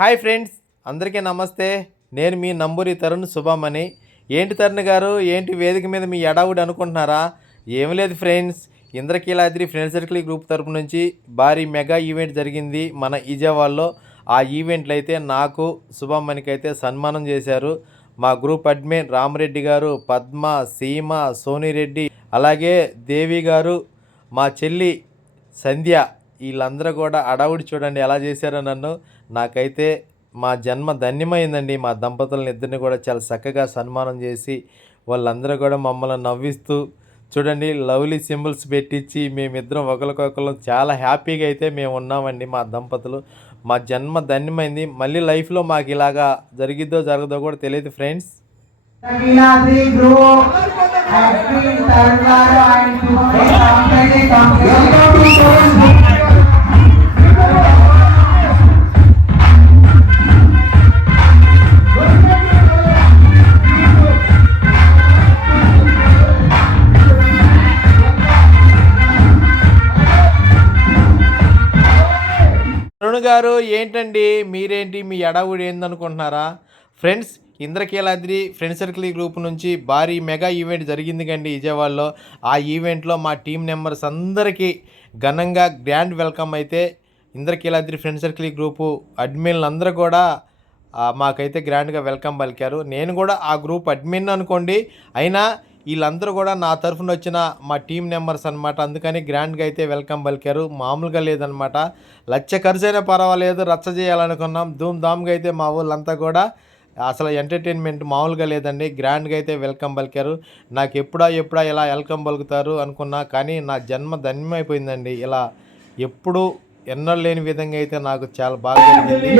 Hi friends, అందరికీ నమస్తే. నేను మీ నంబూరి తరుణ్ శుభమని. ఏంటి తరుణ్ గారు, ఏంటి వేదిక మీద మీ ఎడావుడి అనుకుంటున్నారా? ఏమి లేదు friends, Indrakeeladri friend circle group తరపు నుంచి భారీ మెగా ఈవెంట్ జరిగింది మన విజయవాడలో. ఆ ఈవెంట్లో అయితే నాకు శుభమణికి అయితే సన్మానం చేశారు. మా గ్రూప్ అడ్మిన్ రామరెడ్డి గారు, పద్మ, సీమ, సోనిరెడ్డి, అలాగే దేవి గారు, మా చెల్లి సంధ్య, వీళ్ళందరూ కూడా అడావుడి చూడండి ఎలా చేశారో నన్ను. నాకైతే మా జన్మ ధన్యమైందండి. మా దంపతులను ఇద్దరిని కూడా చాలా చక్కగా సన్మానం చేసి వాళ్ళందరూ కూడా మమ్మల్ని నవ్విస్తూ చూడండి లవ్లీ సింబల్స్ పెట్టించి మేమిద్దరం ఒకరికొకరు చాలా హ్యాపీగా అయితే మేము ఉన్నామండి. మా దంపతులు మా జన్మ ధన్యమైంది. మళ్ళీ లైఫ్లో మాకు ఇలాగా జరిగిద్దో జరగదో కూడా తెలియదు ఫ్రెండ్స్. తరుణ్ గారు ఏంటండి, మీరేంటి మీ ఎడావుడి ఏందనుకుంటున్నారా? Friends, Indrakeeladri friend circle group నుంచి భారీ మెగా ఈవెంట్ జరిగింది కండి విజయవాడలో. ఆ ఈవెంట్లో మా టీం మెంబర్స్ అందరికీ ఘనంగా గ్రాండ్ వెల్కమ్ అయితే ఇంద్రకీలాద్రి ఫ్రెండ్ సర్కిల్ గ్రూపు అడ్మిన్లు అందరూ కూడా మాకైతే గ్రాండ్గా వెల్కమ్ పలికారు. నేను కూడా ఆ గ్రూప్ అడ్మిన్ అనుకోండి, అయినా వీళ్ళందరూ కూడా నా తరఫున వచ్చిన మా టీం మెంబర్స్ అనమాట. అందుకని గ్రాండ్గా అయితే వెల్కమ్ పలికారు. మామూలుగా లేదనమాట. లచ్చ ఖర్చైనా పర్వాలేదు, రచ్చ చేయాలనుకున్నాం. ధూమ్ ధామ్గా అయితే మా వాళ్ళంతా కూడా అసలు ఎంటర్టైన్మెంట్ మామూలుగా లేదండి. గ్రాండ్గా అయితే వెల్కమ్ పలికారు. నాకు ఎప్పుడా ఇలా వెల్కమ్ పలుకుతారు అనుకున్నా, కానీ నా జన్మ ధన్యమైపోయిందండి. ఇలా ఎప్పుడు ఎన్నో లేని విధంగా అయితే నాకు చాలా బాగా జరిగింది.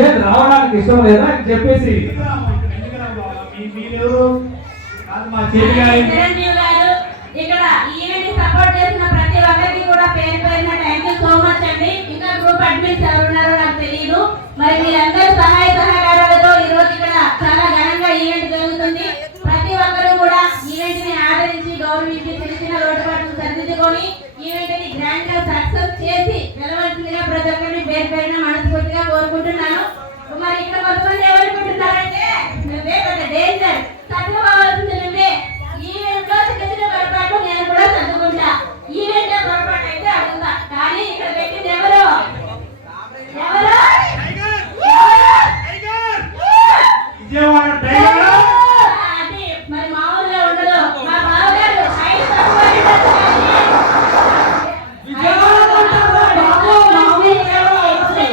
ఇక్కడ ఈవెంట్ సపోర్ట్ చేసిన ప్రతి ఒక్కరికి కూడా పేరు పేరున థాంక్యూ సో మచ్ అండి. ఇంకా గ్రూప్ అడ్మిన్స్ ఎవరు ఉన్నారో నాకు తెలియదు. మరి మీరందరూ సహాయ సహకారాలతో ఈ రోజు ఇక్కడ చాలా ఘనంగా ఈవెంట్ జరుగుతుంది. ప్రతి ఒక్కరూ కూడా ఈవెంట్ ని ఆదరించి గౌరవించి చిన్న చిన్న లోటుపాట్లు సరిదిద్దుకొని ఈవెంట్ ని గ్రాండ్ గా సక్సెస్ చేసి వెళ్ళవలసిందిగా ప్రతి ఒక్కరిని పేరు పేరున మనస్ఫూర్తిగా కోరుకుంటున్నాను. మరి ఇక్కడ కొంతమంది ఎవరుకుంటున్నారంటే నువ్వే పెద్ద డేంజర్, తట్టుకోవాల్సింది నువ్వే. ఈవెంట్ లో చిన్న చిన్న పొరపాటు నేను కూడా సర్దుకుంటా. ఈవెంట్ పొరపాటు అయితే అడుగుతా, కానీ ఇక్కడ పెట్టింది ఎవరు? మరి మామూలుగా ఉండదు. మా బావగారు హైట్ తక్కువ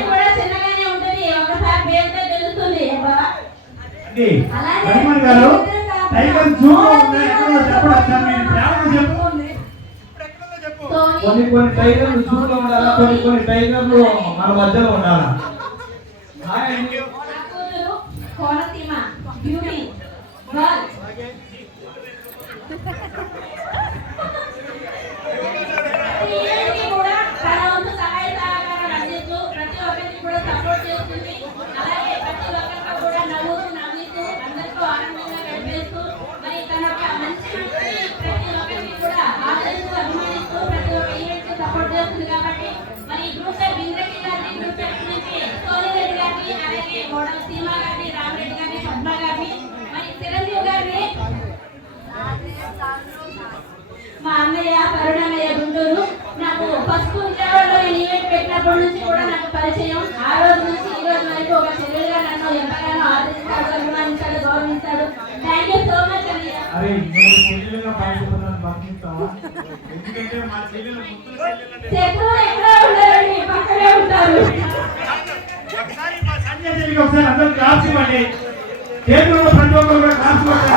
కూడా చిన్నగానే ఉంటుంది. ఒకసారి పేరుతో తెలుస్తుంది. కొన్ని టైగర్లు చూపులో ఉండాలా, కొన్ని టైగర్లు మన మధ్యలో ఉండాలా. కాబట్టి మరి గ్రూప్ ఇంద్రకీలాద్రి గ్రూప్ నుంచి సోనిరెడ్డి గారిని, అలాగే మోడల్ సీమ గారిని, రామరెడ్డి గారిని, పద్మ గారిని, మరి చిరంజీవి గారిని, మా అన్నయ్య కరుణమయ్య గుంటూరు. నాకు ఫస్ట్ విజయవాడలో ఈవెంట్ పెట్టినప్పటి నుంచి కూడా నాకు పరిచయం. ఆ రోజు నుంచి ఈ రోజు వరకు ఒక చెల్లెలుగా నన్ను ఎంతగానో ఆదరిస్తాడు, అభిమానించాడు, గౌరవించాడు. థాంక్యూ సో మచ్ అన్నయ్య. శత్రువులు ఎక్కడ ఉండరండి, పక్కనే ఉంటారు. అందరూ క్లాస్ ఇవ్వండి. కేంద్రంలో ప్రతి ఒక్కరు కూడా క్లాస్ ఇవ్వండి.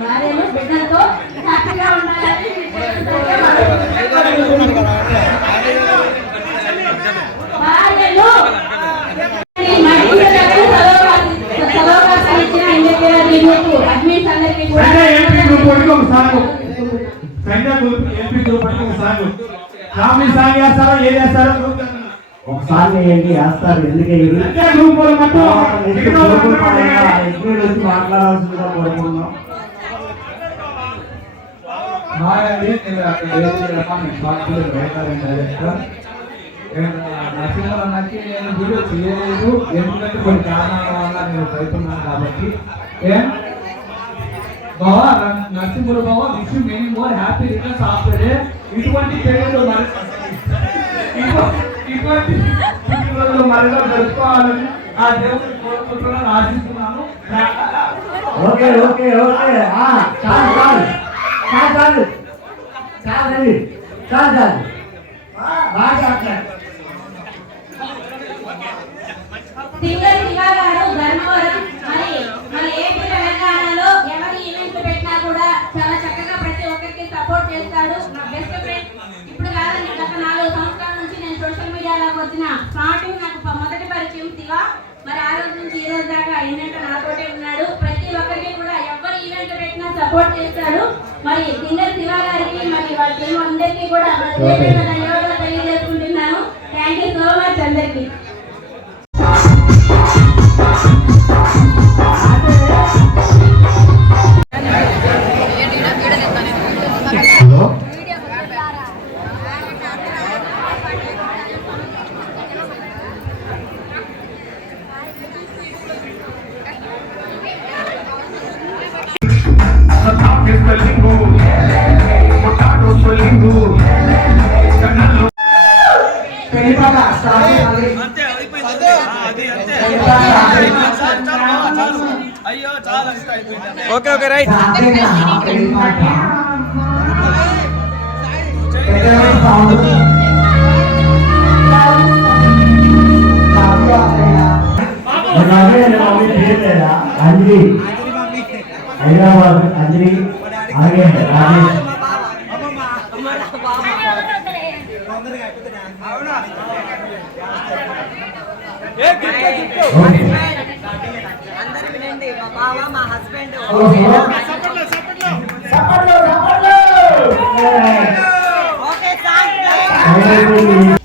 భార్యలు బిడ్డలతో హ్యాపీగా ఉండాలని ఎల్పి గ్రూప్ అని ఒక సాంగ్ ఫ్యామిలీ సాంగ్ చేస్తారో ఏం చేస్తారో గ్రూప్ ఒకసారి ఏంటి వేస్తారు ఎందుకే గ్రూప్ వాళ్ళు మొత్తం వచ్చి మాట్లాడాల్సిందిగా కోరుకుంటున్నాం. హాయ్ అండి, నేను డైరెక్టర్ నరసింహ అన్నకి నేను వీడియో చేయలేదు, ఎందుకంటే కొన్ని కారణాల వల్ల నేను ప్రయత్నం కాబట్టి బావా నరసింహుడు బావా wish many more happy returns after day. ఇటువంటి పేర్లు ఇటువంటి మరిగా జరుపుకోవాలని ఆ దేవుడిని కోరుకుంటున్నాను, ఆశిస్తున్నాను. ఓకే ఓకే ఓకే చాలు చాలు చాలు చాలు చాలండి చాలు చాలు బాగా సింగర్ శివ గారు ధర్మవరం. మరి ఏపీ తెలంగాణలో ఎవరి ఈవెంట్ పెట్టినా కూడా చాలా చక్కగా ప్రతి ఒక్కరికి సపోర్ట్ చేస్తాడు. నా బెస్ట్ ఫ్రెండ్. ఇప్పుడు కాదండి, గత 4 సంవత్సరాల నుంచి నేను సోషల్ మీడియాలోకి వచ్చిన స్టార్టింగ్ నాకు మొదటి పరిచయం శివ. మరి ఆ రోజు నుంచి ఈ రోజు దాకా ఈవెంట్ నాతోటే ఉన్నాడు. ప్రతి ఒక్కరికి కూడా ఎవరు ఈవెంట్ పెట్టినా సపోర్ట్ చేస్తాడు. మరి సింగర్ శివ గారికి మరి వాళ్ళ టీం అందరికీ కూడా ప్రత్యేకంగా ధన్యవాదాలు తెలియజేసుకుంటున్నాను. థ్యాంక్ యూ సో మచ్ అందరికీ. Okay okay right. Anjali Hyderabad Anjali అలాగే రాజేష్ అందరూ వినండి, మా బావ మా హస్బెండ్. Okay song